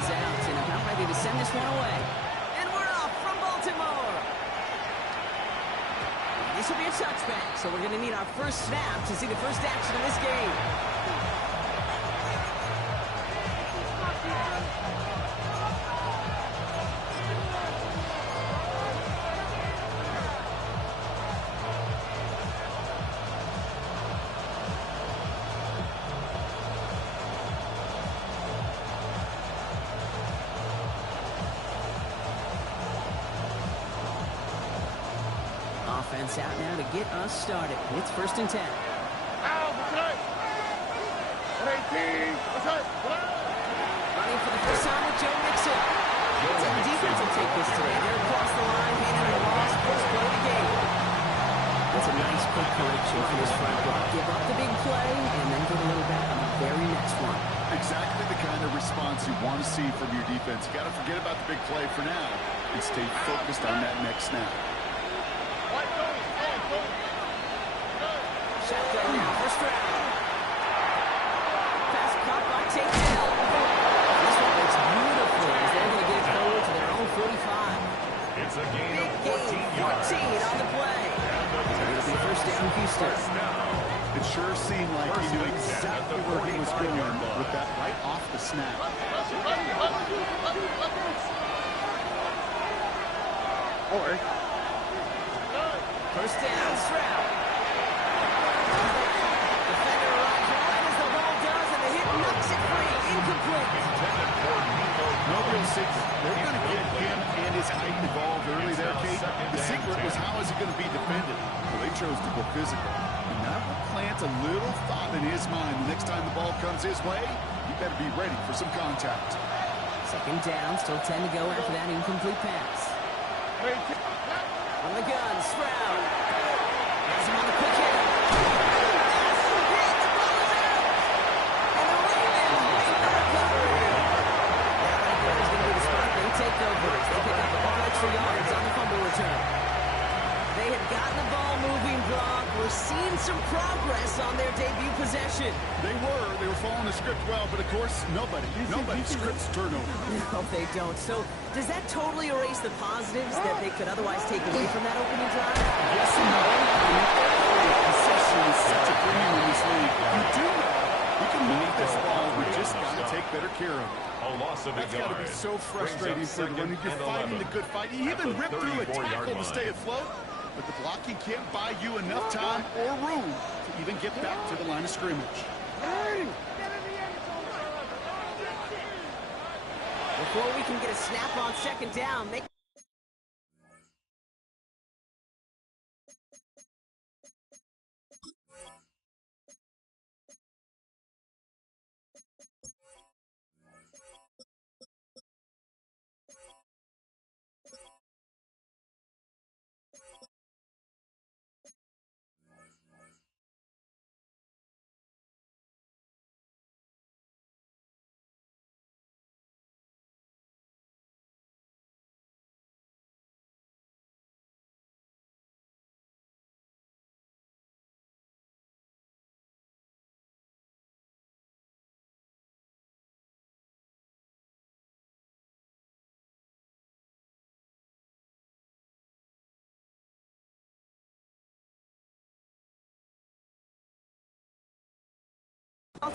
is out and about ready to send this one away. And we're off from Baltimore. This will be a touchback, so we're going to need our first snap to see the first action of this game. Offense out now to get us started. It's 1st and 10. Running for the first time with Joe Mixon. The defense will take this today. They're across the line, handing the loss, first play of the game. That's a nice quick correction for this front block. Give up the big play and then get a little back on the very next one. Exactly the kind of response you want to see from your defense. You got to forget about the big play for now and stay focused on that next snap. Shotgun now, first round. Pass caught by takedown. This one looks beautiful as they're going to get it forward to their own 45. It's a gain of 14 on the play. It'll be first down, Houston. It sure seemed like he knew exactly where he was going with that right off the snap. First down, Stroud. Defender arrives right as the ball does, and the hit knocks it free. Incomplete. No real secret. They're going to get him and his height involved early there, Kate. The secret was how is he going to be defended? Well, they chose to go physical. And that will plant a little thought in his mind. The next time the ball comes his way, he better be ready for some contact. 2nd down, still 10 to go after that incomplete pass. On the gun, Stroud. Has him on the quick hit. Take over. They pick up a couple extra yards on the fumble return. They had gotten the ball moving, Brock. We're seeing some progress on their debut possession. They were following the script well, but of course, nobody scripts turnover. No, they don't. So, does that totally erase the positives that they could otherwise take away from that opening drive? Yes and no. Possession is such a premium in this league. You do know you can move this ball. We just got to take better care of it. A loss of a That's got to be so frustrating for them when you're fighting the good fight. You even rip through a tackle to stay afloat, but the blocking can't buy you enough time or room to even get back to the line of scrimmage. Before we can get a snap on 2nd down, they...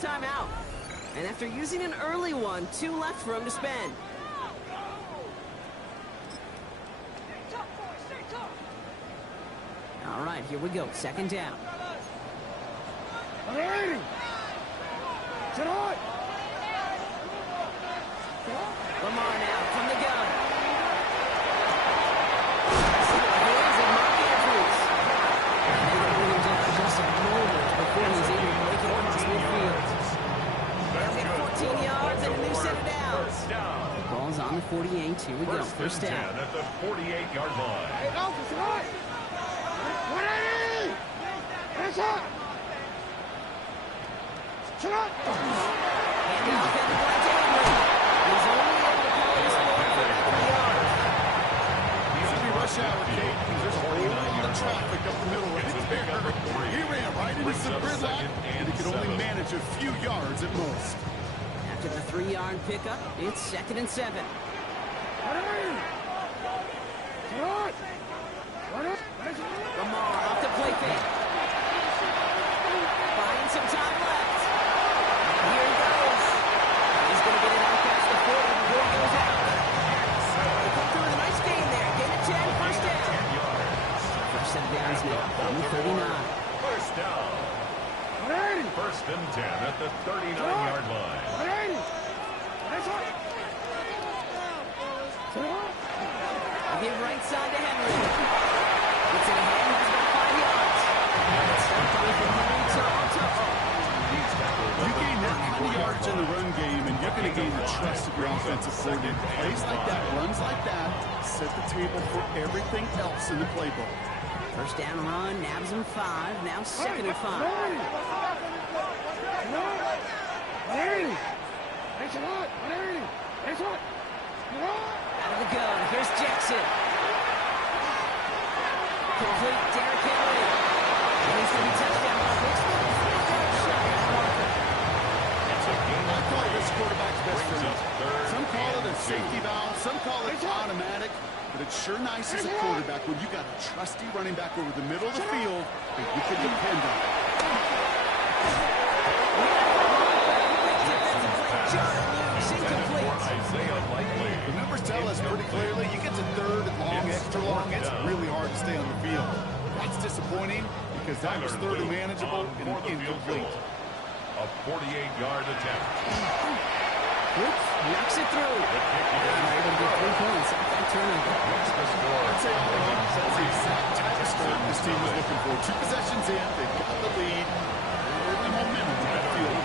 Timeout. And after using an early one, 2 left for him to spend. All right, here we go. 2nd down. Lamar now from the gun. Just a moment before he's able to make it across midfield. They'll get 14 yards and a new set of downs. The ball's on the 48. Here we go. First down. At the 48-yard line. And off at the right angle. He's only able to pull this forward for 3 yards. Easy rush hour, Kate. There's a whole lot of traffic up the middle right there. He ran right into some gridlock, and he could only manage a few yards at most. After the 3-yard pickup. It's 2nd and 7. Lamar off the play fake. Buying some time left. Here he goes. He's going to get it out past the 40 before he goes out. They come through with a nice gain there. Gain of 10, first down. First set of downs now on the 39. First down. First and 10 at the 39-yard line. Give right side to Henry. Gets it ahead. He's got 5 yards. It's coming from Henry to You gain that kind of yards in the run game, and you're going to gain the trust of your offensive coordinator. Plays like that, runs like that, set the table for everything else in the playbook. First down run, nabs him 5. Now 2nd and 5. Out of the gun, here's Jackson. Complete, Derrick Henry. And he's going to be touchdown. I call this quarterback's best friend. Some call it a safety valve, some call it automatic, but it's sure nice as a quarterback when you got a trusty running back over the middle of the field that you can depend on. The numbers tell us pretty clearly, you get to third and long, extra long, it's really hard to stay on the field. That's disappointing because that was third and manageable and incomplete. A 48-yard attempt. Oops, knocks it through. Not able to get 3 points off that turnover. What's the score? I'd say all along, that's the exact type of start this team was looking for. 2 possessions in, they've got the lead, and the momentum to the field.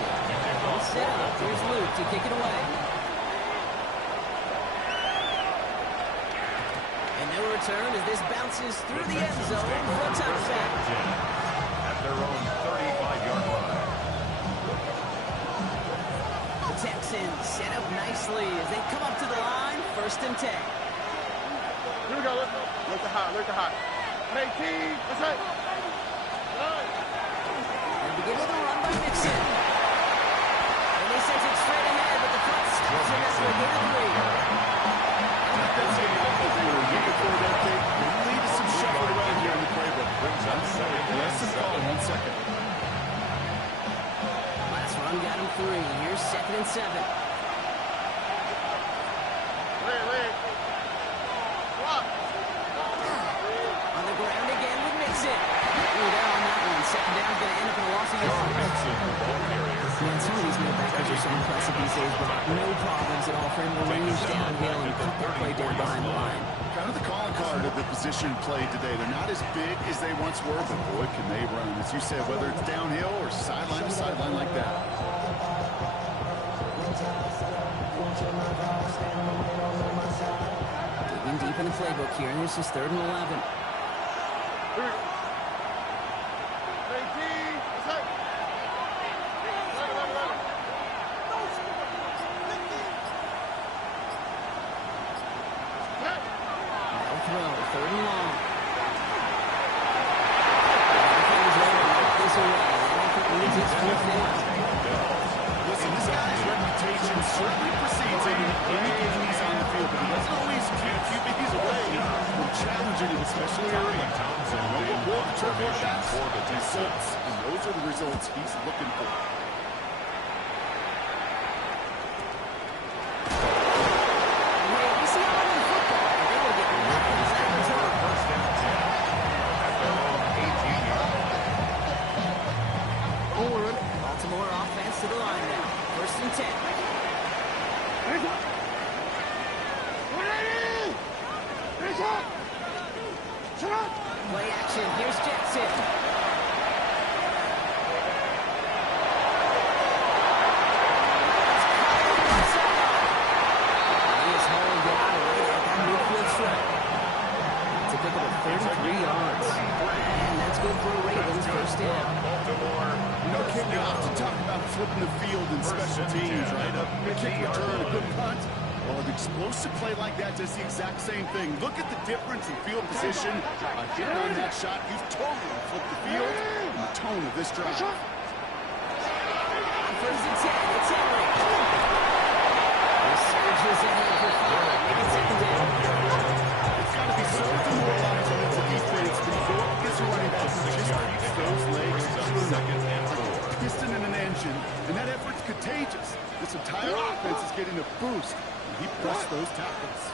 All set up. Here's Luke to kick it away. And no return as this bounces through the end zone for a touchdown. At their own 35-yard line. The Texans set up nicely as they come up to the line. 1st and 10. Here we go. Look the hot. Hey, team. What's up? And begin with a run by Mixon. And he sends it straight ahead, but the front stops him after a gain of 3. That's it. You're looking for that big. We'll lead to some shuffle around here in the playbook. Lesson call in 1 second. Last run got him 3. Here's 2nd and 7. Wait. What? On the ground again with Mixon. Ooh, down on that one. 2nd down going to end up in a loss of yards. Man, some of these middlebackers are so impressive these days, but no problems at all for him to range downhill and cut that play down behind the line. Kind of the calling card of the position played today. They're not as big as they once were, but boy, can they run. As you said, whether it's downhill or sideline to sideline like that. Digging deep in the playbook here. This is 3rd and 11. Hey, team. What's up? Now throw. 3rd and long. Listen, this guy's reputation certainly precedes him any game he's on the field, but he doesn't always keep QBs away from challenging him, especially early. No more trouble shots for the results, and those are the results he's looking for. Baltimore offense to the line now. 1st and 10. Play action. Here's Jackson. He is hauling down right at that midfield strike. It's a pick up of 33 yards. And that's good for a Ravens 1st down. You know, Kim, you often talk about flipping the field in special teams, right? A kick return, a good punt. Well, an explosive play like that does the exact same thing. Look at the difference in field position. By hitting on that shot, you've totally flipped the field and the tone of this drive. 1st and 10. It's Henry. contagious. This entire offense is getting a boost. And he pressed those tackles.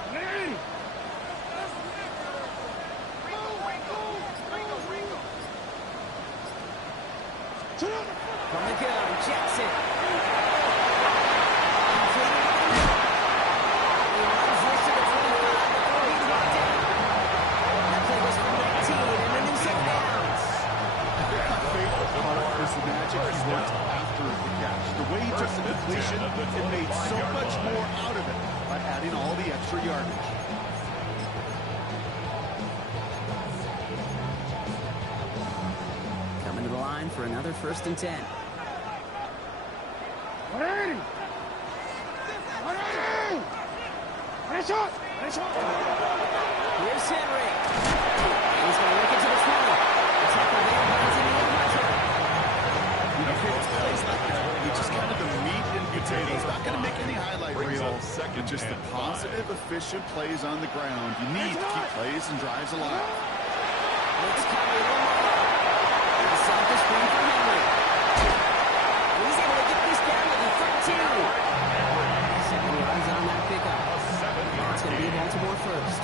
From the gun, Jackson. He runs this to the 25 before he's brought down. That play was for 19 and then himself downs. My favorite part is the magic he worked after the catch. The way he took the completion, it made so much more out of it by adding all the extra yardage. Coming to the line for another 1st and 10. 180! 180! Nice shot! Nice shot! Here's Henry. He's going to work it to the 20. The tackle there runs in the end zone. You know, it's plays like that. You just kind of the meat and potatoes. Not going to make any highlight reels. Just the positive, efficient plays on the ground. You need to keep plays and drives alive. Let's cover it more. The soft is free for Henry. He's able to get this down to the 13. 7 yards on that pickup. It's going to be Baltimore first.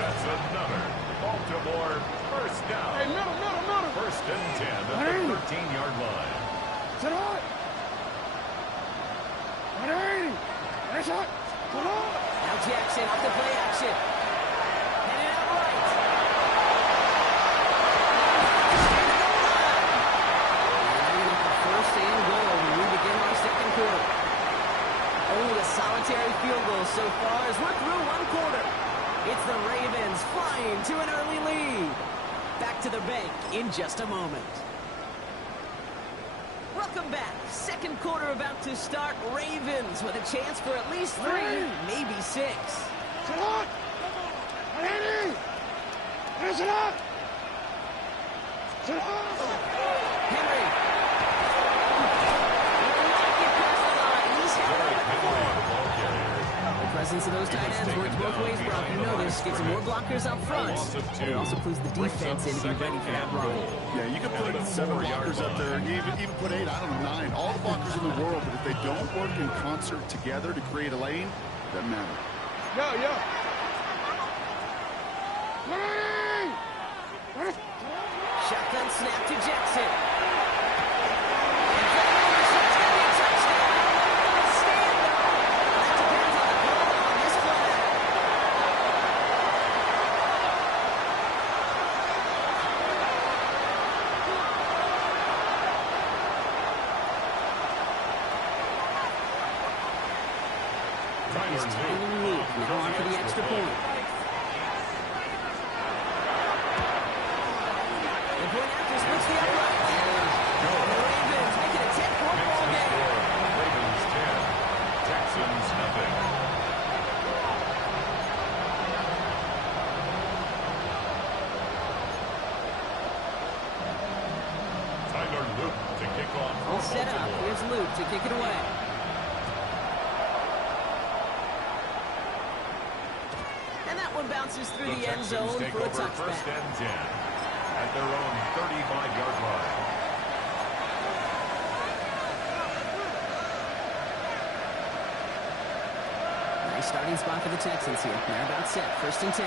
That's another Baltimore first down. Hey, middle! 1st and 10 at the 13-yard line. Sit on! 180! Nice shot! Sit on! Now Jackson off the play action. Headed out right. And a 1st and goal when we begin our 2nd quarter. Only a solitary field goal so far as we're through 1 quarter. It's the Ravens flying to an early lead. Back to the bank in just a moment. Welcome back. 2nd quarter about to start. Ravens with a chance for at least 3, maybe 6. Sit on! 180! Sit on! Sit on! Henry. Will not get past the line. He's held up at the 4. The presence of those tight ends works both ways, Brock. You know this. Gives them more blockers up front. But it also clues the defense in to be ready for that run. Yeah, you can put 7 blockers up there, even put 8, I don't know, 9. All the blockers in the world, but if they don't work in concert together to create a lane, it doesn't matter. Yo! 180! Shotgun snap to Jackson. And that intercept's going to be a touchdown. Stand up. That depends on the call on this play. Here's Tyler Luke now on for the extra point. The point after splits the upright. The Ravens make it a 10-point ball game. Ravens 10, Texans nothing. Tyler Luke to kick off for All set up. Baltimore. Here's Luke to kick it away. And that one bounces through the end zone take for a over touchback. 1st and 10 at their own 35-yard line. Nice starting spot for the Texans here. They're about set. 1st and 10.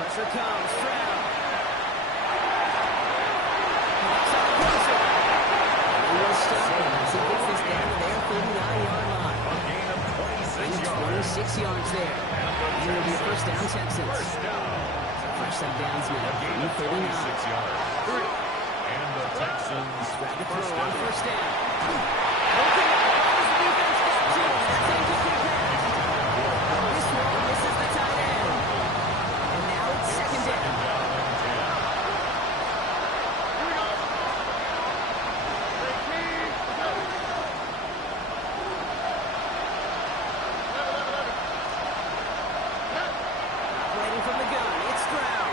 Pressure comes. Stroud. Knocks out the pressure. And we'll stop him as he gets this down to their 39-yard line. A gain of 26 yards. 26 yards there. And it'll be a 1st down Texans. First down. So fresh set downs A now. gain of 39. 26 yards. And the Texans Ready to throw on first 1st down. down. Okay, as the defense gets to him. That's a complete pass. This one misses the tight end. And now it's 2nd down. Second down and 10. Operating from the gun. It's Stroud.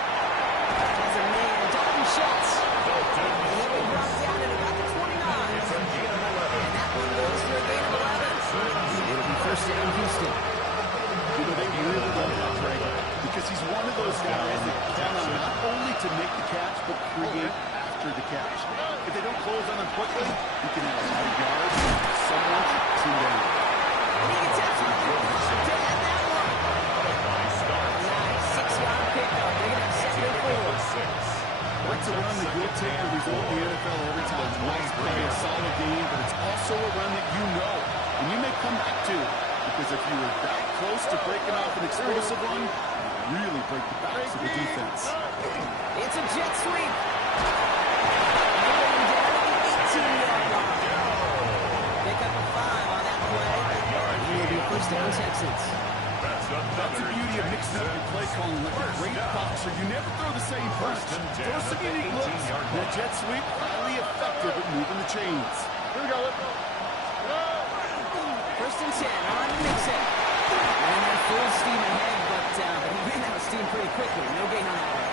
Has a man. Dalton Schultz. And he'll be brought down at about the 29. It's a gain of 11. And that one goes on them quickly, you can have a lot of yards. Someone tracks him down. He gets absolutely locked in that one. Nice start. Nice 6-yard pickup. They're going to have 2nd and 4. It's a run that you'll take the result in the NFL every time. Nice play, a solid game, but it's also a run that you know, and you may come back to, because if you were that close to breaking off an explosive run, you really break the backs of the defense. It's a jet sweep. Going down to the 18-yard line. Pick up a 5 on that play. And it'll be a first down, Texans. That's the beauty of mixing up your play calling. Like a great boxer, you never throw the same punch. Throw some unique looks. That jet sweep, highly effective at moving the chains. Here we go, let's go. First and 10 on Mixon. And they're full steam ahead, but he ran out of steam pretty quickly. No gain on that one.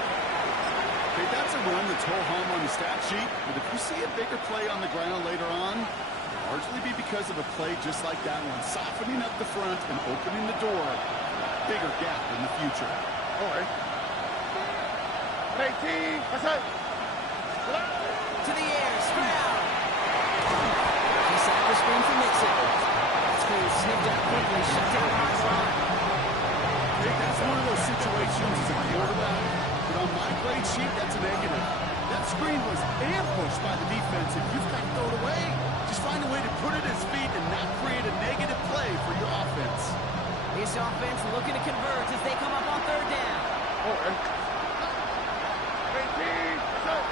Okay, that's a run that's ho-hum on the stat sheet, but if you see a bigger play on the ground later on, it'll largely be because of a play just like that one, softening up the front and opening the door for a bigger gap in the future. All right. 18, that's it. To the air, Stroud. He set up a screen for Mixon. That screen snipped out quickly, shut down on the line. That's one of those situations as a quarterback, but on my grade sheet, that's a negative. That screen was ambushed by the defense, and you've got to throw it away. Just find a way to put it at his feet and not create a negative play for your offense. This offense looking to convert as they come up on 3rd down. All right. 18, that's it.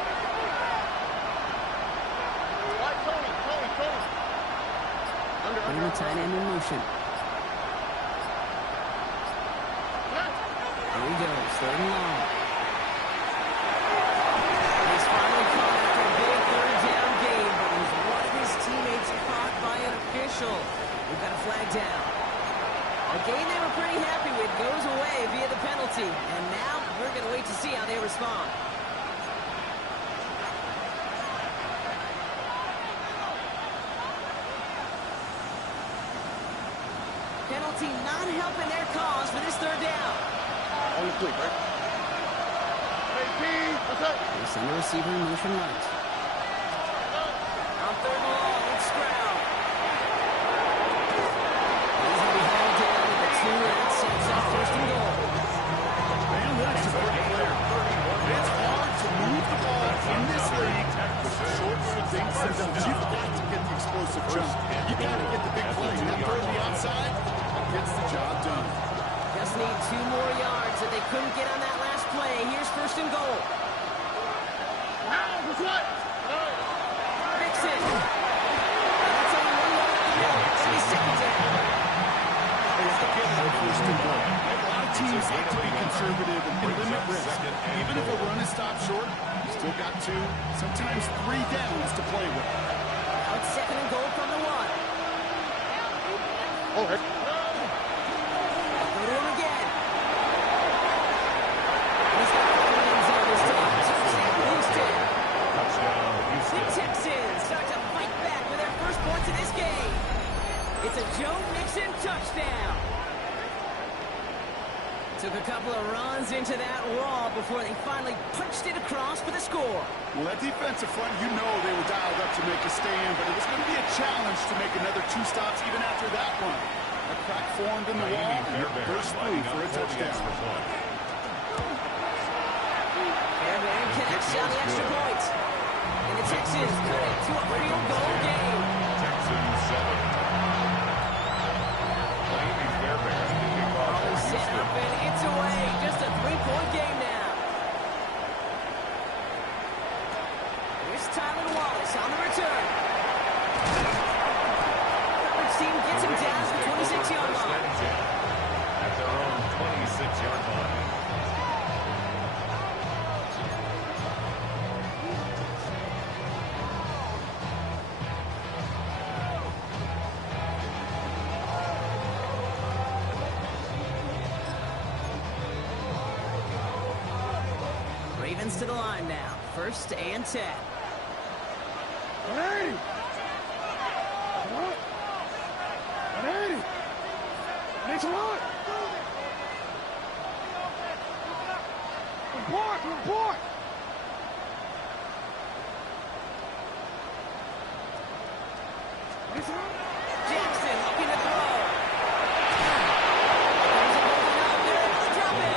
Right, Tony. Putting the tight end in motion. Here he goes, 3rd and long. He's finally caught after a big 3rd down game, but was one of his teammates caught by an official. We've got a flag down. A game they were pretty happy with goes away via the penalty, and now we're going to wait to see how they respond. Penalty not helping their cause for this 3rd down. On the flick, right? 18, that's it. They send the receiver in motion right. On 3rd and long, it's Stroud. He's going to be held down at the 2, and it sets up 1st and goal. Analytics is a great player. It's hard to move the ball in this league with short things and dumps. You've got to get the explosive jump. You've got to get the big play. That throw to the outside gets the job done. Just need 2 more yards that they couldn't get on that last play. Here's 1st and goal. Now, that's what? Mixon. And that's only 1 yard up the middle. It's going to be 2nd down. It's the kid on 1st and goal. A lot of teams like to be conservative and limit risk. Even if a run is stopped short, you still got 2, sometimes 3 downs to play with. Now it's 2nd and goal from the 1. All right. Go to him again. He's got the end zone this time. Touchdown, Houston. Touchdown, The Houston. Texans start to fight back with their first points in this game. It's a Joe Mixon touchdown. Took a couple of runs into that wall before they finally punched it across for the score. Well, that defensive front, you know they were dialed up to make a stand, but it was going to be a challenge to make another 2 stops even after that one. A crack formed in the wall, and it burst through for a touchdown. Fairbairn connects on the extra point. And the Texans cut it to a field goal game. Texans 7. Amy Fairbairn to kick off for Set Houston. up and it's away. Just a 3-point game now. Here's Tyler Wallace on the return. Coverage team gets him down to the 26-yard First line. and 10 at their own 26-yard line. Ravens to the line now. 1st and 10. 180. 180. Next one. Report. Jackson looking to throw. There's a holding up. They're able to drop it.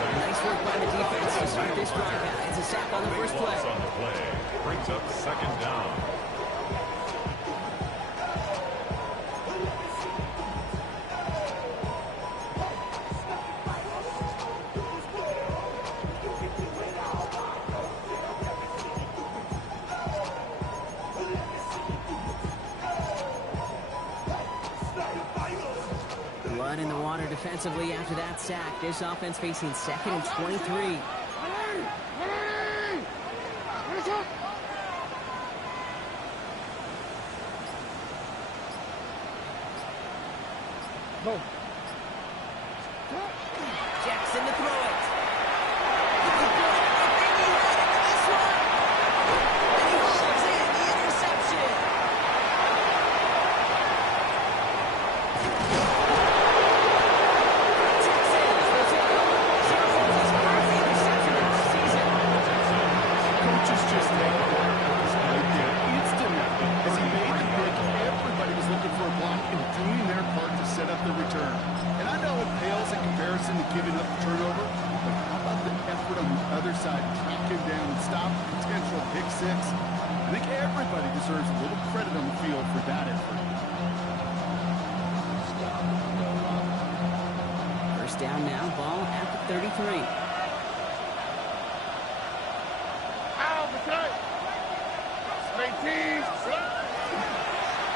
Nice work by the defense to start this drive out. It's a sack on the first play. On the play. Brings up second down. Blood in the water defensively after that sack. This offense facing 2nd and 23. Go. Jackson to throw it. He can throw it. Maybe right into this one. And he hauls in the interception. Texans will take over. Jackson's first interception of the season. Coaches just made the block right there instantly. As he made the pick, everybody was looking for a block and doing their part to set up the return. And I know it pales in comparison to giving up the turnover, but how about the effort on the other side to track him down and stop a potential pick six? I think everybody deserves a little credit on the field for that effort. First down now, ball at the 33.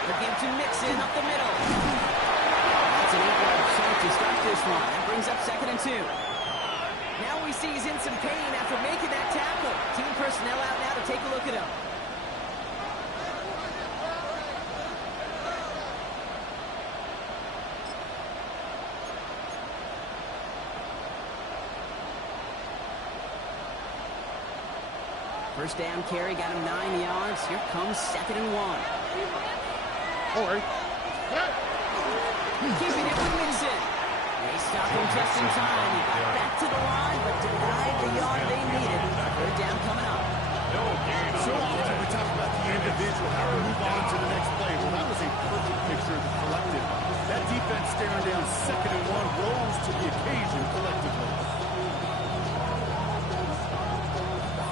Looking to mix in up the middle. That's an 8-yard shot to start this one. That brings up 2nd and 2. Now we see he's in some pain after making that tackle. Team personnel out now to take a look at him. First down carry, got him 9 yards. Here comes 2nd and 1. Don't worry. Keeping it with Mixon. They stopped him just in time. He got back to the line, but denied the yard they needed. Third down coming up. So often we talk about the individual, how to move on to the next play. Well, that was a perfect picture of the collective. That defense staring down 2nd and 1 rose to the occasion collectively.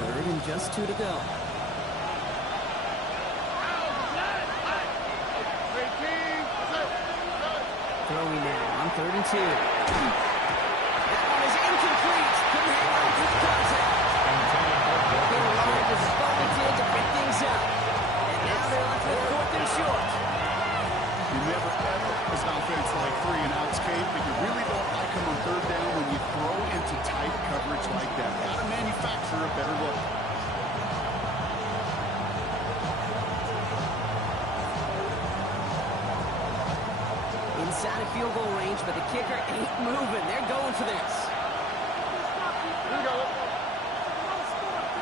3rd and just 2 to go. Throwing now on 3rd and 2. That one is incomplete. Couldn't hang on to the contact. Been alive as Bowman to pick things up. And now they're left with 4th and short. You never ever as an offense like 3 and outs, Kate, but you really don't like them on 3rd down when you throw into tight coverage like that. Got to manufacture a better look. Inside of field goal range, but the kicker ain't moving. They're going for this. Here we go.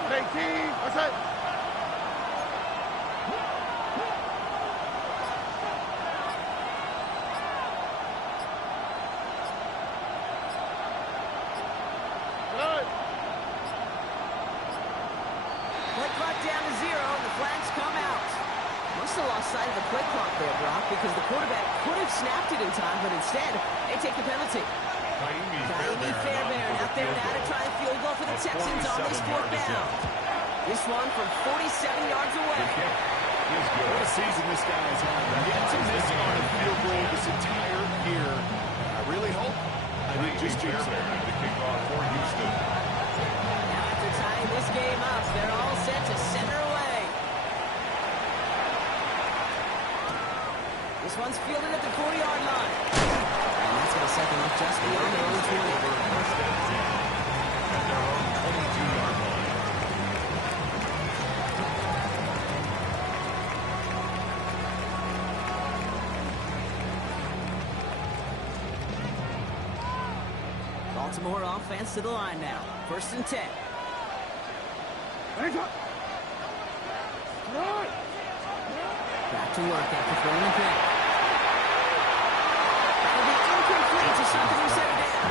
Hey, team. What's that? Good. Play clock down to 0, and the flags come out. Must have lost sight of the play clock there, Brock, because the quarterback could have snapped it in time, but instead, they take the penalty. Kaimi Fairbairn out there now to try a field goal for the Texans on this 4th down. This one from 47 yards away. What a season this guy has had. Yet to miss on a field goal this entire year. I really hope I didn't just jinx it. The kickoff for Houston. Now after tying this game up, they're all set to center away. This one's fielded at the 40-yard line. And that's going to set them up just beyond their own 20. First and 10 at their own 22-yard line. Baltimore offense to the line now. 1st and 10. Back to work after throwing the pick. That'll be incomplete to something who set it down.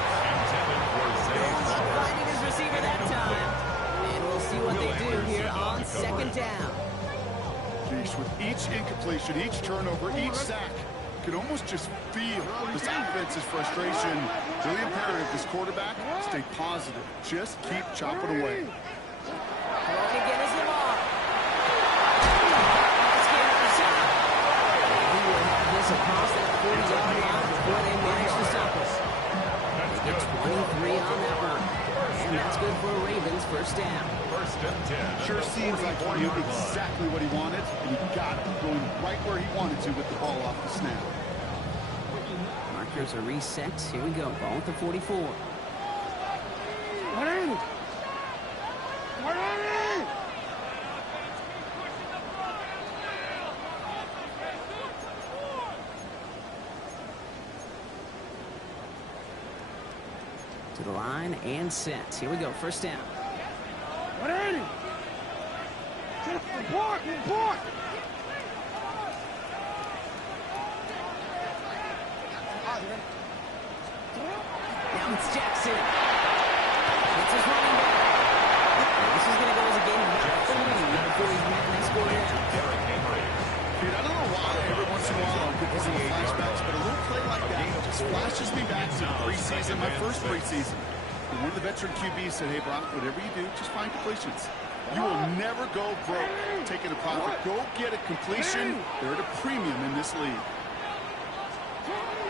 Still not finding his receiver that time. And we'll see what they do here on 2nd down. Yeesh, with each incompletion, each turnover, each sack, you can almost just feel this offense's frustration. Really imperative, this quarterback, stay positive. Just keep chopping away. Throwing again is Lamar. Let's get another shot. He will have this across that 40-yard line before they manage to stop us. They get 23 on that one. And that's good for a Ravens first down. First and 10. Sure seems like he knew exactly what he wanted, and he got it going right where he wanted to with the ball off the snap. Markers are reset. Here we go. Ball at the 44. To the line and set. Here we go. First down. Now it's Jackson. It's his running back. This is going to go as a game of about 30 before he's met and scored it. Dude, I don't know why every once in a while I'll get these little flashbacks, but a little play like that just flashes me back to the preseason, my first preseason. And one of the veteran QBs said, hey, Brock, whatever you do, just find completions. You will never go broke taking a profit. Go get a completion. They're at a premium in this league.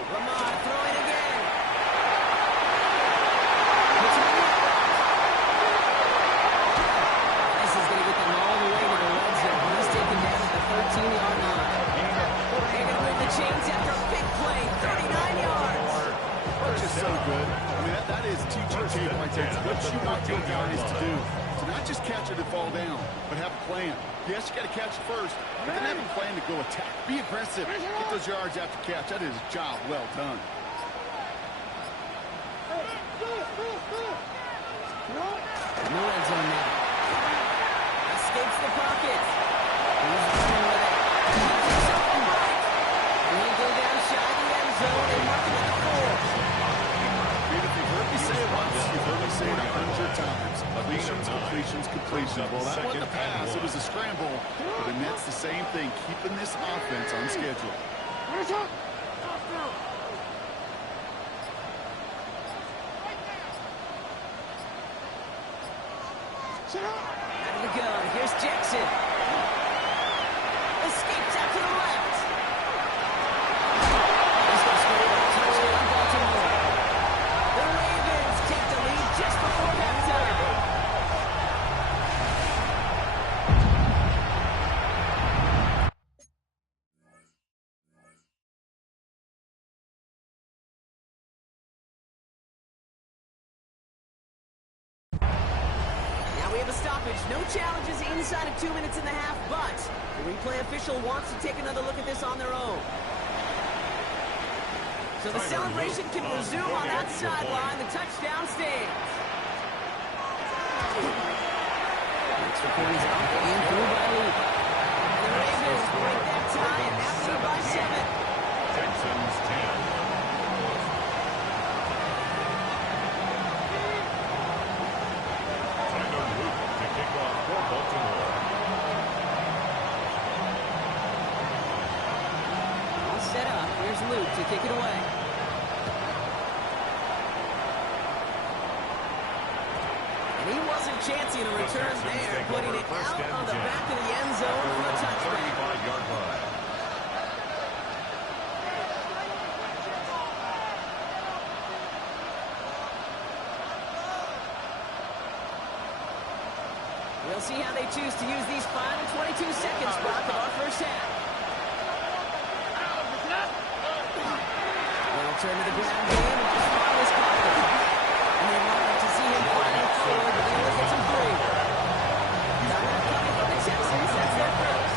Lamar throwing again. This is going to get them all the way to the red zone. He's taken down at the 13-yard line. They're going to move the chains after a big play. 39 yards. Which is so good. I mean, that is teaching tape right there. It's what you want your guys to do. To not just catch it and fall down, but have a plan. Yes, you got to catch it first, but then have a plan to go attack. Be aggressive. Get those yards after catch. That is a job well done. In the red zone now. Escapes the pocket. He's running with it. Keeps himself in right. And he'll go down shy of the end zone and mark it at the 4. If you've heard me say it once, you've heard me say it 100 times. Completions. Well, that wasn't a pass. It was a scramble. But the Nets, the same thing, keeping this offense on schedule. Out of the gun. Here's Jackson. Escapes out to the left. He's going to score a touchdown, Baltimore. The Ravens take the lead just before halftime. Now we have a stoppage. No challenges inside of 2 minutes and a half, but the replay official wants to take another look at this on their own. So the celebration can resume on that sideline. The touchdown stands. Next record is up and through by Luke. The Ravens break that tie and now lead by 7. Texans 10. Tyler Luke to kick off for Baltimore. All set up. Here's Luke to kick it away. And he wasn't chancing a return there, putting it out on the back of the end zone for a touchdown. 35-yard line. We'll see how they choose to use these final 22 seconds, Brock, of our first half. They'll turn to the ground game and just follow his confidence. And they wanted to see him flying forward, but he gets him free. Timeout coming from the Texans. That's their first.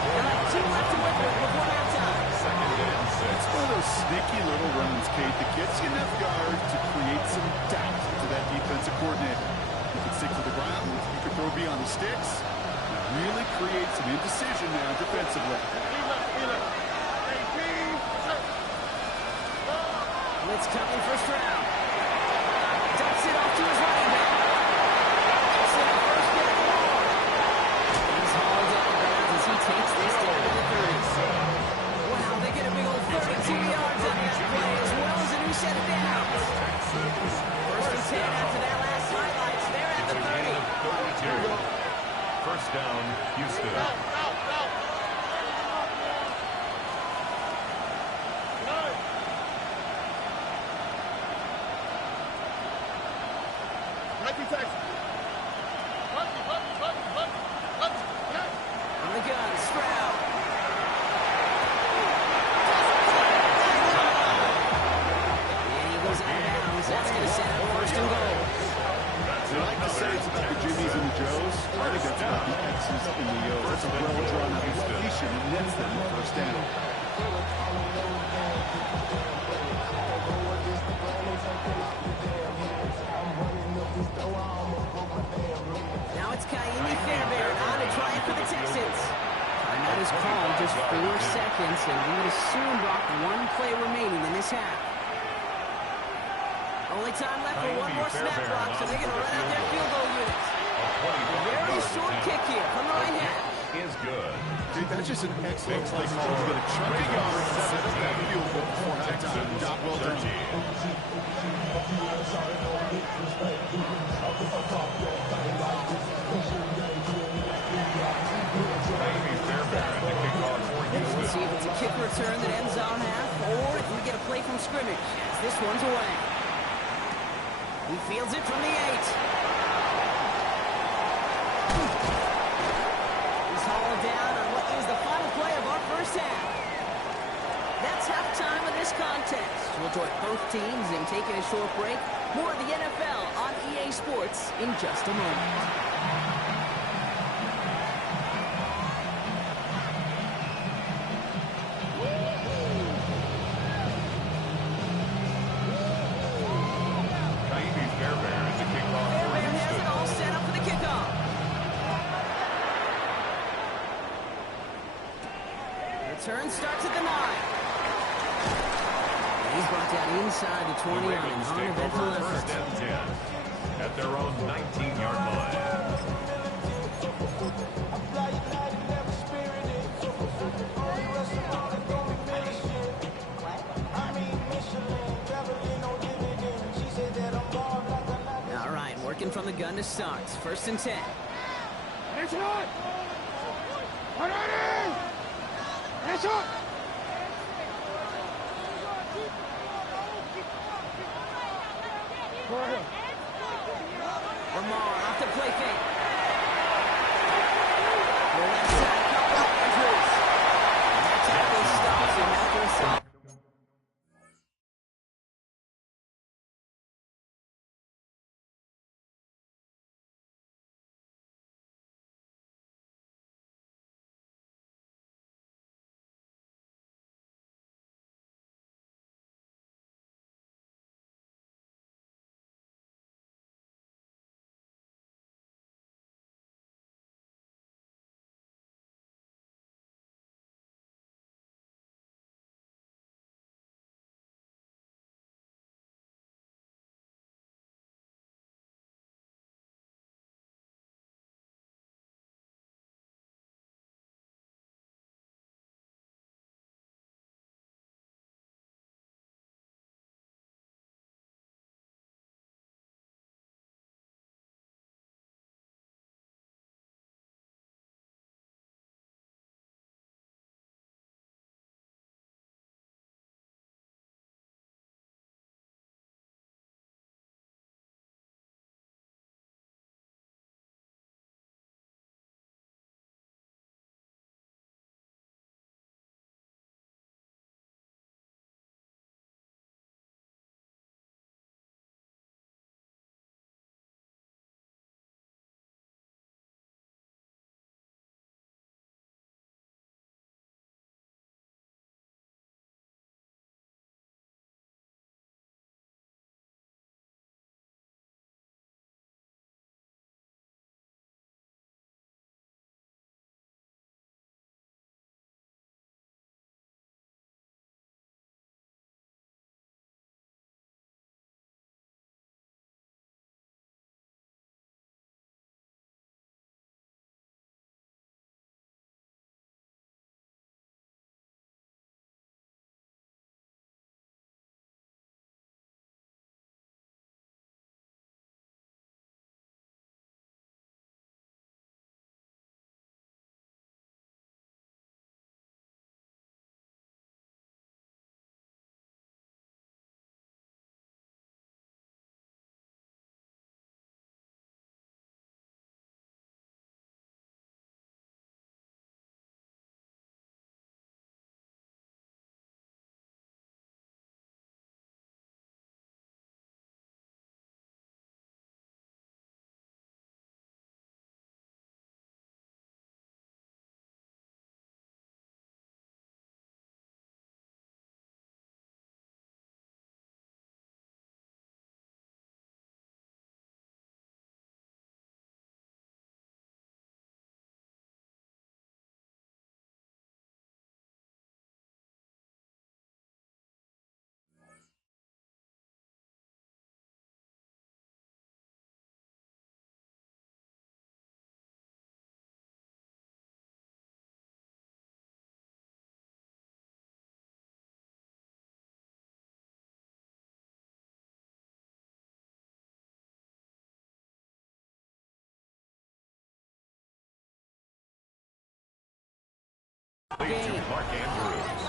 They'll have 2 left to work with before halftime. Second and 6. It's one of those sneaky little runs, Kate, that gets you enough yards to create some doubt to that defensive coordinator. You can stick to the ground, you can throw beyond the sticks, and really create some indecision now defensively. Blitz coming first round. Dumps it off to his running back. Gets it first down. He's hauled out of bounds as he takes takes this down to the 30. Wow, they get a big old 32 yards on that play as well as a new set of downs. First and 10 after that last highlights. They're at the 30. First down, Houston. On the gun, Stroud. And he goes out of bounds. That's going to set up first and goal. I like to say it's about the Jimmies and the Joes. I think that's about the X's and the O's. It's a well-drawn application and nets them the first down. Now it's Kaimi Fairbairn on to try it for the Texans. Timeout is called, just 4 seconds, and we would assume, Brock, 1 play remaining in this half. Only time left for one more snap, Brock, so they're going to run out their field goal units. A very short kick here from the right half. Is good. Dude, that's just an excellent play call to get a chunk of yards, set up that field goal before halftime. Doc, well done. Let's see if it's a kick return that ends our half, or if we get a play from scrimmage, as this one's away. He fields it from the 8. He's hauled down on what is the final play of our first half. That's halftime of this contest. We'll join both teams in taking a short break. More of the NFL on EA Sports in just a moment. Turn starts at the 9. He's brought down inside the 20 on an uneventful effort. First and 10 at their own 19-yard line. All right, working from the gun to start. First and 10. It's on! It's on! Lamar off the play fake. game.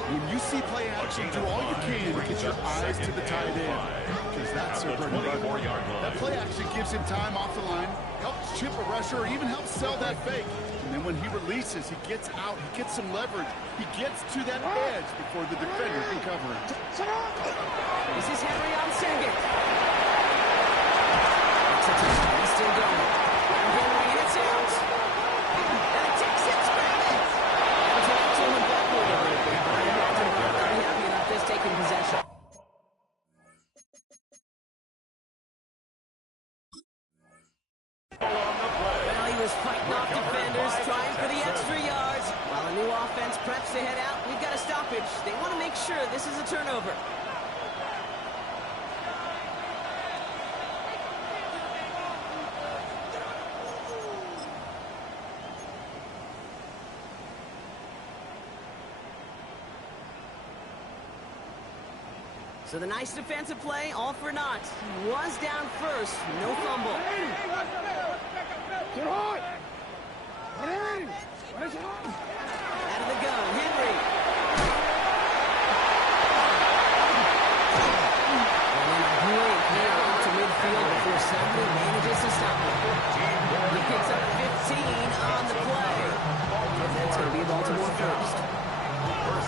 When you see play action, do all you can to get your eyes to the tight end, because that's their bread and butter. That play action gives him time off the line, helps chip a rusher, or even helps sell that fake. And then when he releases, he gets out, he gets some leverage, he gets to that edge before the defender can cover him. This is Henry on second. He's still going. Henry, and it's out. And it takes it, grab it. And to him backward a little bit, but I imagine they're very happy about this taking possession. Well, he was fighting off defenders, trying for the extra yards. While the new offense preps to head out, we've got a stoppage. They want to make sure this is a turnover. So the nice defensive play, all for naught. He was down first, no fumble. Out of the gun, Henry. And then a great play out to midfield before somebody manages to stop him. He picks up 15 on the play. And that's going to be Baltimore first.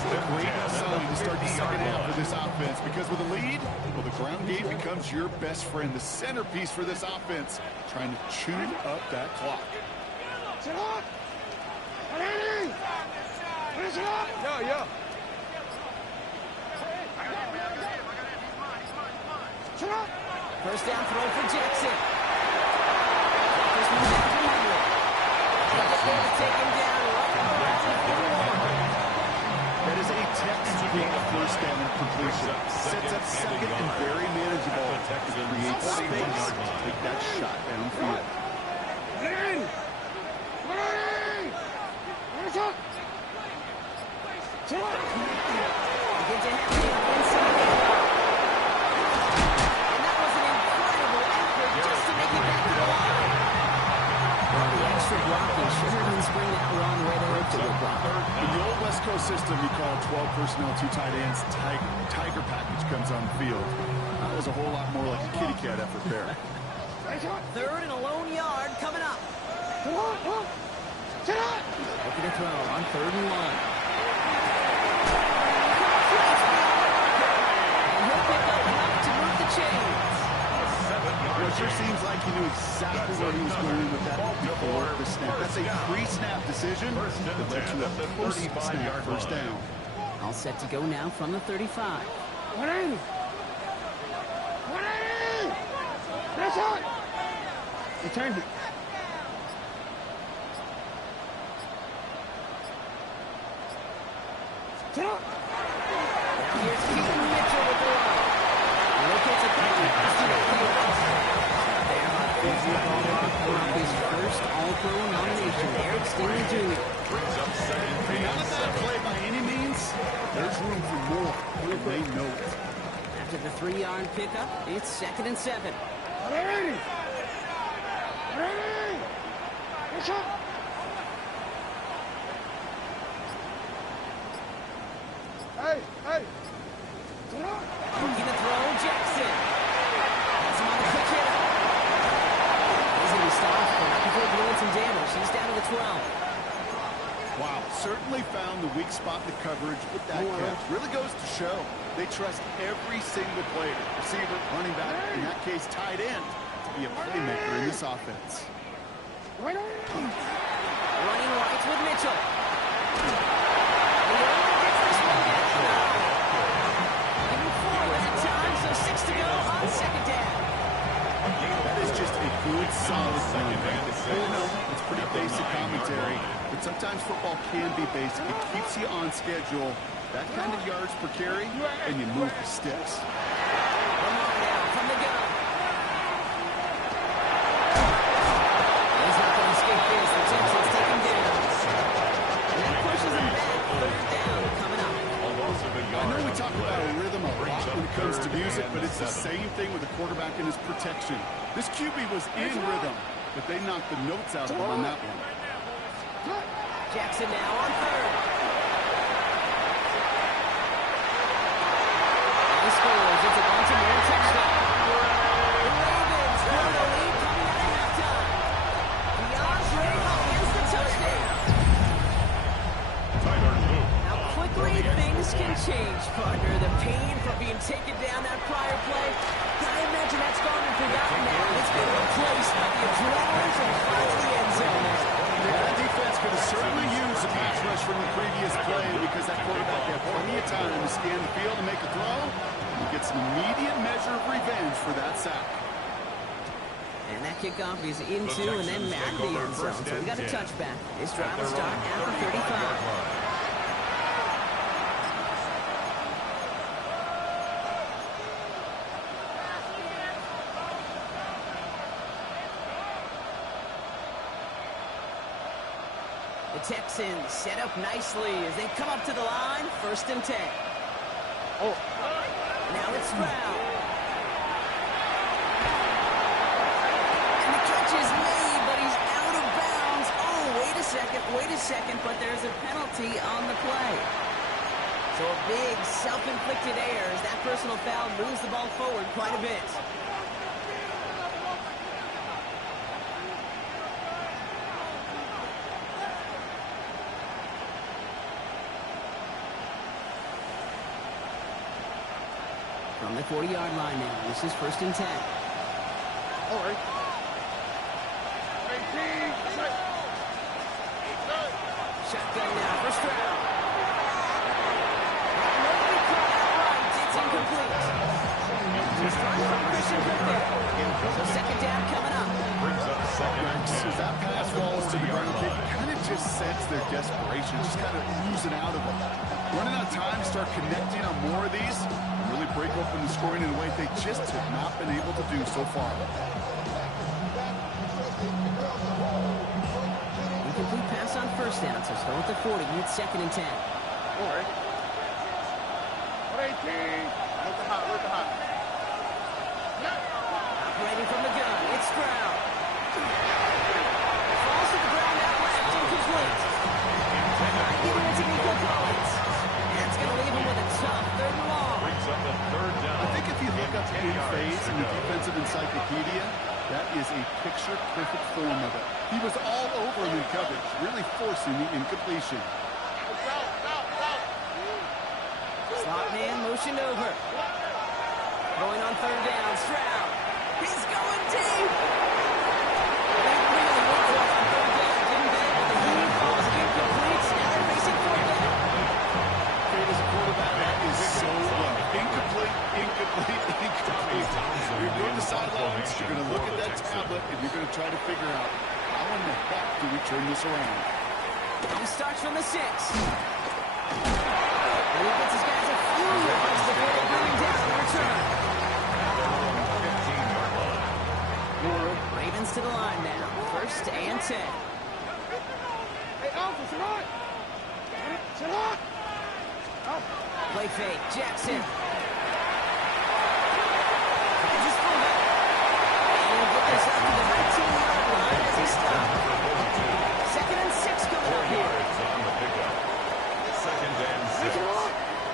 A great sign to start the second half for this offense, because with a lead, well, the ground game becomes your best friend, the centerpiece for this offense, trying to chew up that clock. Yeah. First down throw for Jackson. First one down for Henry. He's to take him down right around the 41. That is a textbook first down completion. Sets up second and very manageable. Creates space to take that shot downfield. Get to Henry on the inside. And that was an incredible effort just to make it back to the line. Well, the extra blocking sure didn't spring that run where they hoped it would block. In the old West Coast system, you call 12 personnel, 2 tight ends. Tiger package comes on the field. That was a whole lot more like a kitty cat effort there. Third and a lone yard coming up. Looking to throw on 3rd and 1. And he'll pick up enough to move the chains. Well, it sure seems like he knew exactly where he was going with that before the snap. That's a pre-snap decision that led to a post-snap first down. All set to go now from the 35. Return it. Now here's Keaton Mitchell with the run. Locates a couple of his first All-Pro nomination, Eric Stingley Jr. Not a bad play by any means. There's room for more. They know it. After the 3-yard pickup, it's 2nd and 7. Looking to throw, Jackson. Has him on the quick hitter. He's going to be stopped, but not before doing some damage. He's down to the 12. Wow, certainly found the weak spot in the coverage with that catch. Really goes to show they trust every single player, receiver, running back, in that case tight end, to be a playmaker in this offense. Running right with Mitchell. He only gets this one down. Giving 4 at a time, so 6 to go on 2nd down. That is just a good, solid run. I know it's pretty basic commentary, but sometimes football can be basic. It keeps you on schedule. That kind of yards per carry, and you move the sticks. Lamar now from the gun. He's not going to escape this. The Texans take him down. And that pushes him back. 3rd down coming up. I know we talk about a rhythm a lot when it comes to music, but it's the same thing with the quarterback and his protection. This QB was in rhythm, but they knocked the notes out of him on that one. Jackson now on 3rd. can change, partner. The pain from being taken down that prior play, I imagine that's gone and forgotten now. It's been replaced by the adrenaline from finding the end zone. Yeah, that defense could have certainly used a pass rush from the previous play because that quarterback had plenty of time to scan the field and make a throw and get some immediate measure of revenge for that sack. And that kickoff is into and then Madden the end zone. So we got a touchback. This drive will start at the 35. The Texans set up nicely as they come up to the line. 1st and 10. Oh. Now it's Stroud. And the catch is made, but he's out of bounds. Oh, wait a second, but there's a penalty on the play. So a big self-inflicted error as that personal foul moves the ball forward quite a bit. From the 40-yard line now. This is 1st and 10. All right. Shotgun now for Stroud. It's incomplete. He's trying for Christian there. So 2nd down coming up. Brings up 2nd and 10. As that pass falls to the ground, they kind of just sense their desperation, just kind of oozing out of it. Running out of time to start connecting on more of these, really break open the scoring in a way they just have not been able to do so far. Incomplete pass on 1st down, so still at the 40. It's 2nd and 10. All right. 118. Look the hot. Operating from the gun. It's Stroud. Falls to the ground out left. Incomplete. I give it to Nico Collins. That's going to leave him with a tough 3rd and long. Brings up the 3rd down. I think if you look up in phase in the defensive encyclopedia, that is a picture-perfect form of it. He was all over him in coverage, really forcing the incompletion. Slot man motioned over. Going on 3rd down. Stroud. He's going deep. They really looked for on 3rd down. Didn't get it, but the heave falls incomplete. Now they're facing 4th down. Great as a quarterback, that is so low. Incomplete. You're going to sidelines, you're going to look at that tablet, and you're going to try to figure out how in the heck do we turn this around. He starts from the 6. And he gets his guys a few yards before they bring him down in return. 15-yard line. Ravens to the line now. 1st and 10. Hey, Alpha, Shalot. Play fake. Jackson. This up to the 19-yard line as he stopped. 2nd and 6 coming up here. On the pickup. 2nd and 6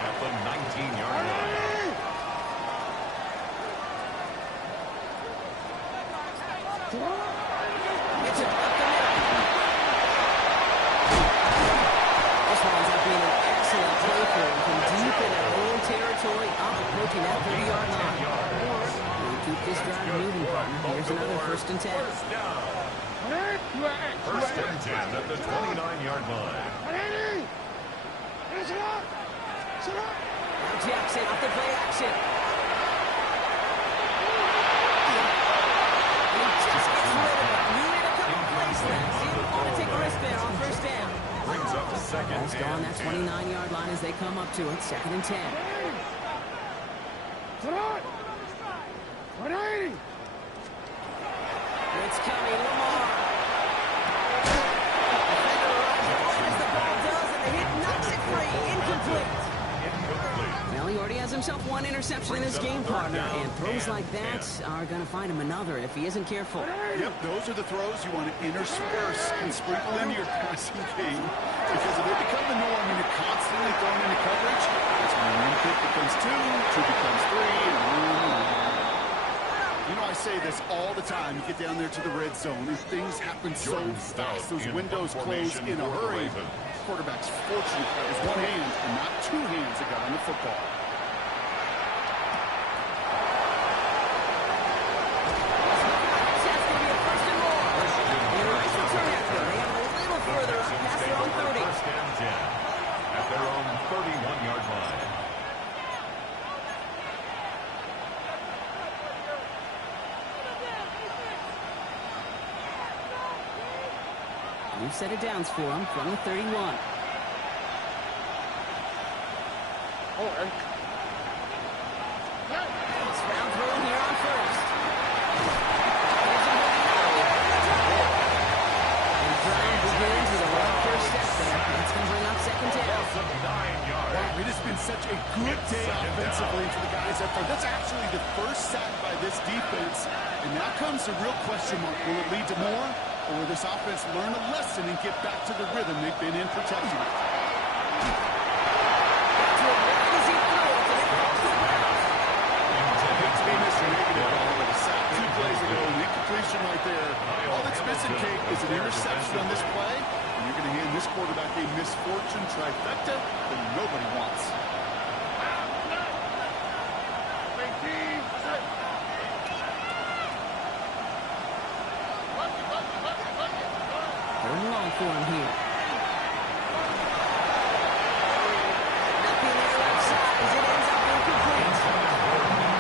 at the 19-yard line. It's up the middle. This winds up being an excellent play for him from deep in their own territory, up approaching that 30-yard line. Keep this drive moving, partner. Here's another 1st and 10. First down. 1st and 10 at the 29-yard line. Now Jackson off the play action. And he just gets rid of it. Needed a couple plays left. He didn't want to take a risk there on 1st down. Brings up 2nd Ball's and gone that 10. 29-yard line as they come up to it. 2nd and 10. It's coming, Lamar. Defender runs as the ball does, and the hit knocks it free. Incomplete. Well, he already has himself one interception in his game, partner, and throws like that are going to find him another if he isn't careful. Yep, those are the throws you want to intersperse and sprinkle into your passing game, because if they become the norm and you're constantly thrown into coverage, that's when one pick becomes 2 becomes 3, and 1. You know, I say this all the time. You get down there to the red zone, and things happen so fast. Those windows close in a hurry. Quarterback's fortunate that was one hand and not 2 hands ago. football. That's going to be a first and more. And a nice return after. They have a little further up past their own 30. First and 10 at their own 31-yard line. New set of downs for him from the 31. Oh, and It's round throw here on first. And drive begins with a long first step there. That's going to bring up second down. 9 yards. Wow, it has been such a good day offensively for the guys up front. That's actually the first sack by this defense. And now comes the real question mark. Will it lead to more? Or will this offense learn a lesson and get back to the rhythm they've been in protecting it? Two plays ago, an incompletion right there. All that's missing, Kate, is an interception on this play. And you're going to hand this quarterback a misfortune trifecta that nobody wants. Third and long for him here. Nothing there left side as it ends up incomplete.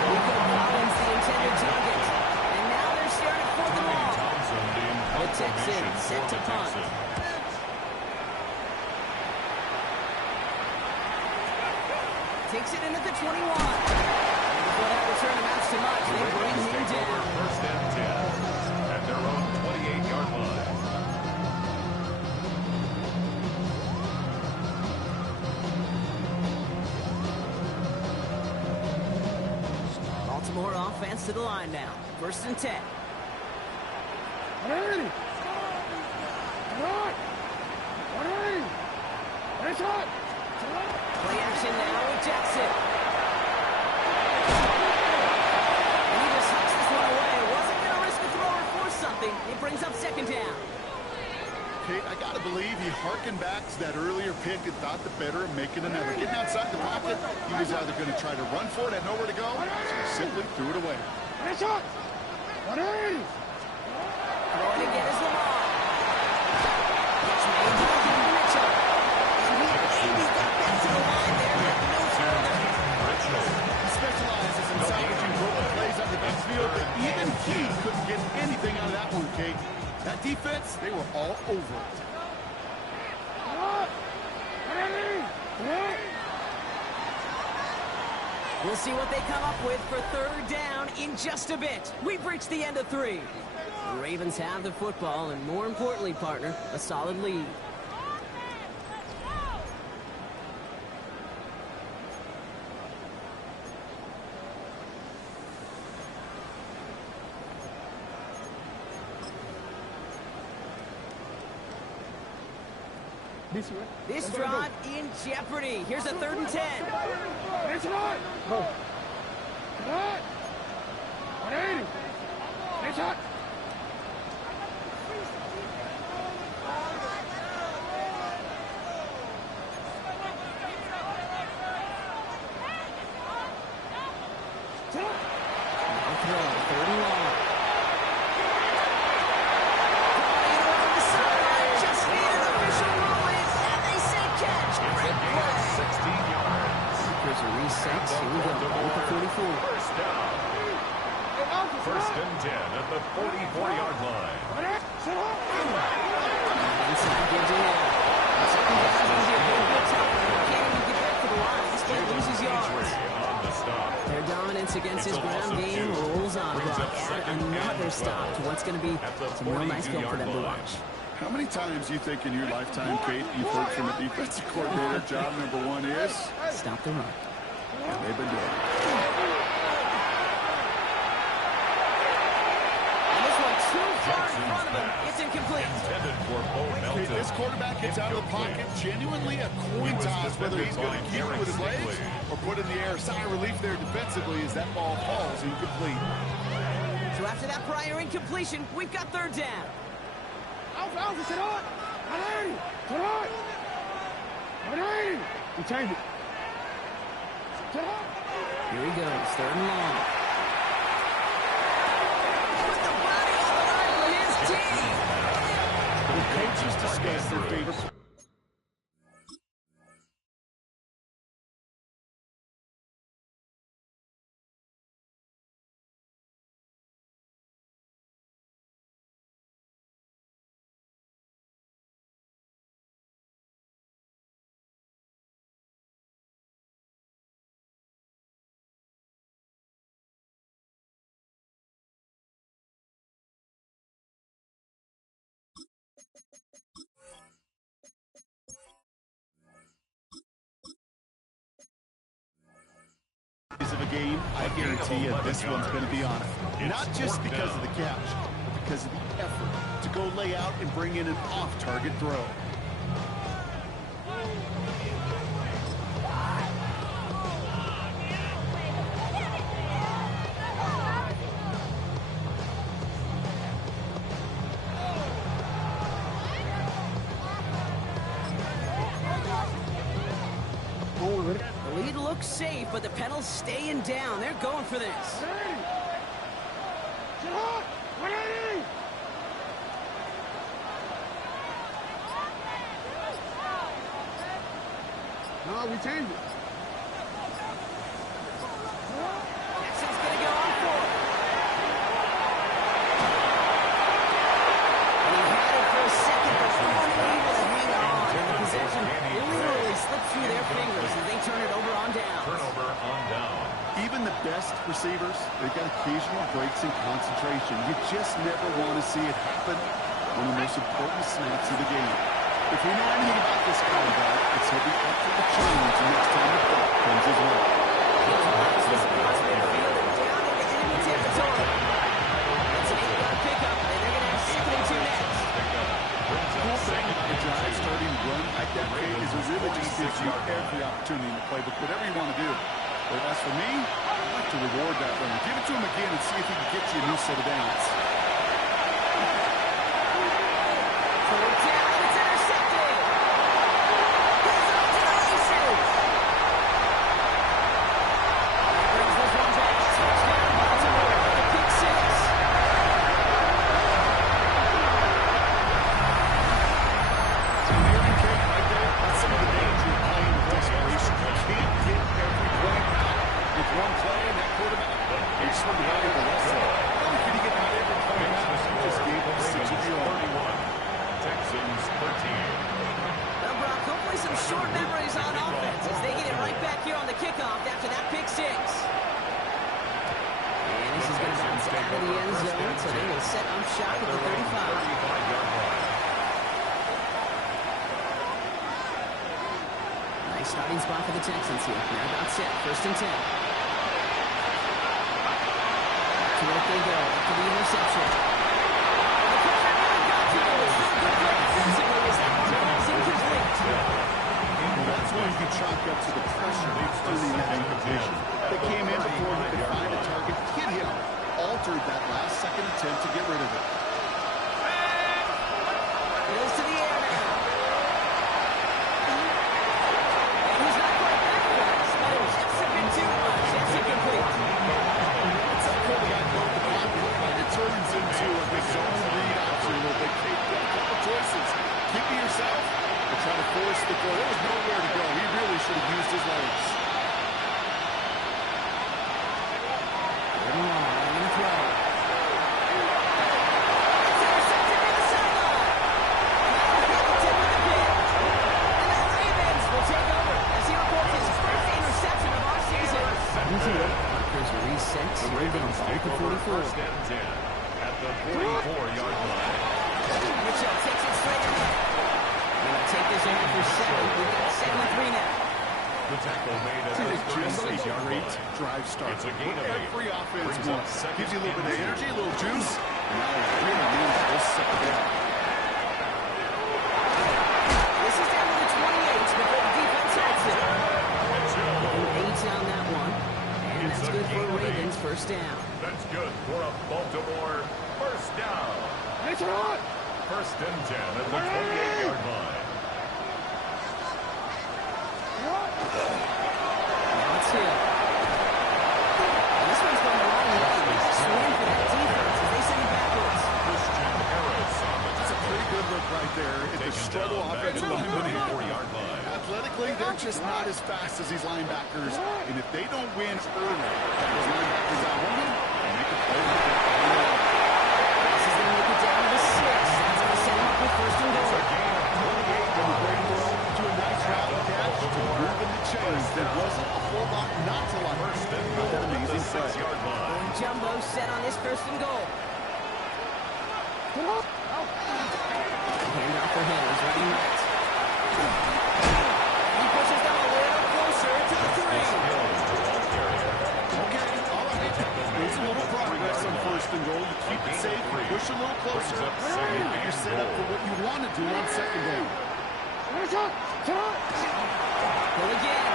Rico Collins, the intended target. And now they're staring at fourth and long. The Texans set to punt. Takes it in at the 21. And before that return amounts to much, they bring him down. First and 10 at their own 28-yard line. Baltimore offense to the line now. First and 10. Play action now with Jackson. And he just hucks this one away. Wasn't going to risk a throw or force something. It brings up second down. Kate, I got to believe he harkened back to that earlier pick and thought the better of making another. Getting outside the pocket, he was either going to try to run for it, had nowhere to go, so he simply threw it away. Throwing again is Lamar. It's made by Mitchell. And he got back to the line there, but no further. He specializes in salvaging broken plays on the backfield, but even he couldn't get anything out of that one, Kate. That defense, they were all over it. We'll see what they come up with for third down in just a bit. We've reached the end of 3. The Ravens have the football, and more importantly, partner, a solid lead. This drive in jeopardy. Here's a 3rd and 10. Now throw, 3rd and long. Here's a reset. Here we go. With the 44. First down. First and 10 at the 44-yard line. Inside gives it in. Second down is going to be a bit tough. Can't even get back to the line. This play loses yards. On the stop. Their dominance against his ground game rolls on. Brock, add another stop to what's going to be some real nice film for them to watch. How many times do you think in your lifetime, Kate, you've heard from a defensive coordinator, job number 1 is? Stop the run. And they've been doing it. And this one too far in front of him. It's incomplete. Intended for Bo Okay, Melton. this quarterback gets out of the pocket, genuinely a coin toss, whether he's going to keep it with his legs or put it in the air. Sigh of relief there defensively as that ball falls incomplete. So after that prior incompletion, we've got third down. He changed it. Here he goes, 3rd and long. Put the body on the line for his team. The coaches discuss their favorite. Of a game, I guarantee you this one's going to be on it. Not just because of the catch, but because of the effort to go lay out and bring in an off-target throw. The lead looks safe, but the pedal's staying down. They're going for this. No, we changed it. Jackson's going to go on for it. And he had it for a second, but wasn't able to hang on. And the possession literally slipped through their fingers as they turn it over on down. Turnover on down. Even the best receivers, they've got occasional breaks in concentration. You just never want to see it happen on the most important snaps of the game. If we know anything about this quarterback, it's he'll be up for the challenge next time the ball comes his way. This across midfield and down into enemy territory. That's an 8-yard pickup, and they're going to have 2nd and 2 next. The cool thing about a drive starting to run like that way is it really just gives you every opportunity in the playbook, whatever you want to do. But as for me, I'd like to reward that run. Give it to him again and see if he can get you a new set of downs. Third down, and it's intercepted. He's off to the races. That brings this one back. Touchdown, Baltimore, with the pick 6. That's some of the danger of playing with desperation. You can't get every play out. With one play and that quarterback, it's sort of valuable lesson. How can you get out every play out? You just gave up 6-0. Texans 13. Well, Brock, hopefully some short memories on offense as they get it right back here on the kickoff after that pick 6. And this is going to bounce out of the end zone, so they will set up shop at the 35. 35-yard line. Nice starting spot for the Texans here. They're about set. 1st and 10. To work they go after the interception. The pressure never got to him. It's still good play defensively as that one ball's incomplete. Well, that's why you chalk up to the pressure earning that incompletion. They came in before he could find a target, hit him, altered that last-second attempt to get rid of it. Goes to the air now. And he's not quite back for us, but it was just a bit too much. It's incomplete. It's a cool guy going to the pocket, and it turns into a zone read option a little bit. You've got a couple choices. Keep it yourself or try to force the throw. There was nowhere to go. He really should have used his legs. Third and long, and a throw. It's intercepted near the sideline. Now Hamilton with the pick. And the Ravens will take over as he reports his first interception of our season. Markers are reset. The Ravens take over 1st and 10 at the 44-yard line. Mitchell takes it straight ahead. They're going to take this over for 7. We've got 7-3 now. The tackle made at It's the just a 36-yard great line. drive start. It's a gain of 8. Every offense Brings up wants. 2nd Gives you a little bit of and energy, 2. a little juice. And now it really means this second down. This is down to the 28 before the defense hits it. And 8 on that one. And that's good for Ravens. 1st down. That's good for a Baltimore 1st down. It's hot. 1st and 10 at the 28-yard line. Now it's Hill. just not as fast as these linebackers. And if they don't win early, those linebackers out on them, and make a play. This is going to make it down to the 6. That's going to set him up with first and goal. From a great throw to a nice route catch to moving the chains. There wasn't a whole lot not to like. That amazing play. And Jumbo set on this first and goal. Hand off for him. He's ready right. He pushes them a little closer to the 3. Okay, all right. There's a little progress on first and goal. You keep it safe, you push a little closer, and you're set up for what you want to do on second down. Hill again.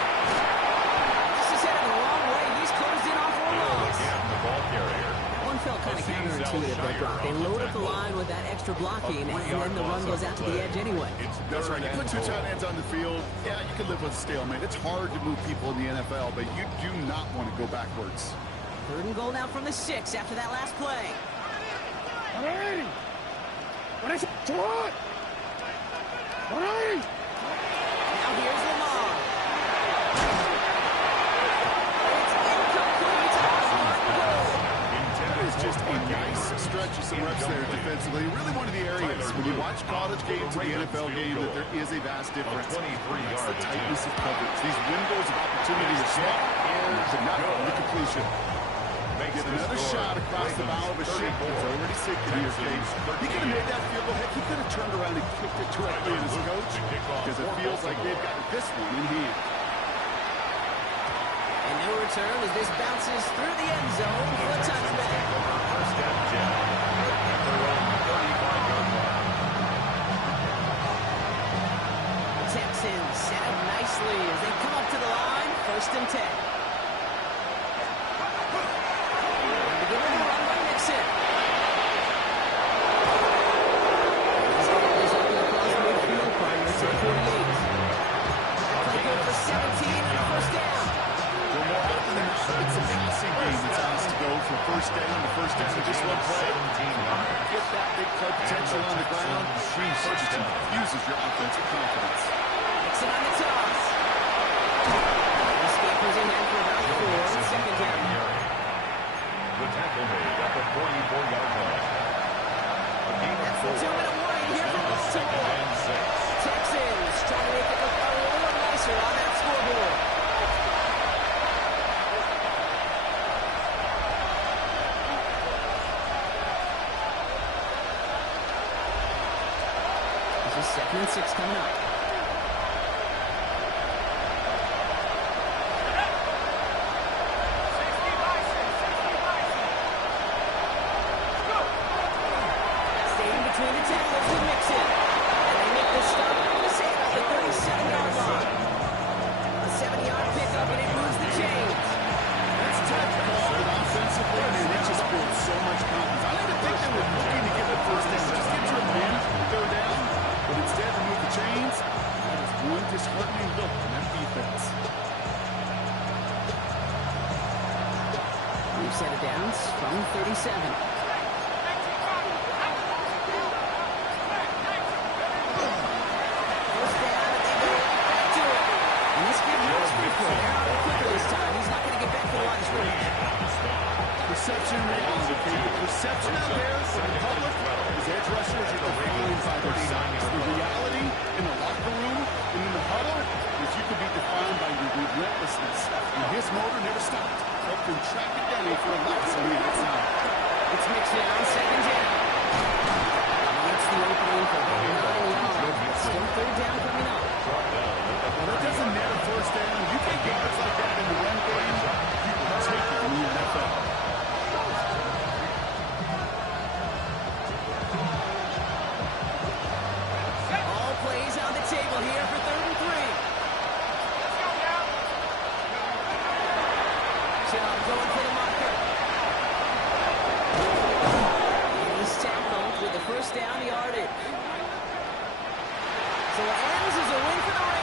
This is headed the wrong way. He's closed in on 4 lows. The ball carrier. One felt kind of counterintuitive, that block. They load up the line with that extra blocking, and then the run goes out to the edge anyway. That's right. You put 2 tight ends on the field, yeah, you can live with a stalemate. It's hard to move people in the NFL, but you do not want to go backwards. Third and goal now from the 6 after that last play. Now here's Lamar. It's incomplete. That is just a nice stretch of some reps there defensively. Really one of the areas when you watch college games to the NFL game that there is a vast difference. It's the tightness of coverage. These windows of opportunity are small, but not on the completion. Get another shot across the bow of a ship that's already sinking here, Cage. He could have made that field goal. Heck, he could have turned around and kicked it directly at his coach because it feels like they've got this one in hand. And no return as this bounces through the end zone for a touchback. First down, Jim. At their own 35-yard line. The Texans set up nicely as they come up to the line. First and 10. Beginning to run by Nixon. He's got this open across midfield, primary to the 48. Play good for 17 and a first down. Well, more often than not, it's a passing game that's asked to go from first down to first down to just one play. Get that big play potential on the ground. It just infuses your offensive confidence. Nixon on the toss. Escapers in there for about 4. Second down. The tackle made at the 44-yard line. That's the 2-minute warning here from Baltimore. Texans trying to make it look a little nicer on that scoreboard. This is 2nd and 6 coming up. Between the tackles with Mixon. And they make the stop to save at the 37-yard line. A 7-yard pickup, and it moves the chains. That's tough call, but offensively, I mean, it just builds so much confidence. I don't even think they were looking to get the first down. Just get to a win, third down. But instead, to move the chains, that is one disheartening look on that defense. We've set it down from 37. Perception reality. The perception out there from the public is edge rushers are defined by their size. The reality in the locker room and in the huddle is you can be defined by your relentlessness. And his motor never stopped. Helped him track it down for a loss on the outside. It's Mixon on second down. That's the opening for 9 yards. Still third down coming up. Well, that doesn't matter first down. You take yards like that in the run game, you can take it in the NFL. All plays on the table here for 3rd and 3. Chubb going for the marker. And he's tackled with the first down yardage. So it ends as a win for the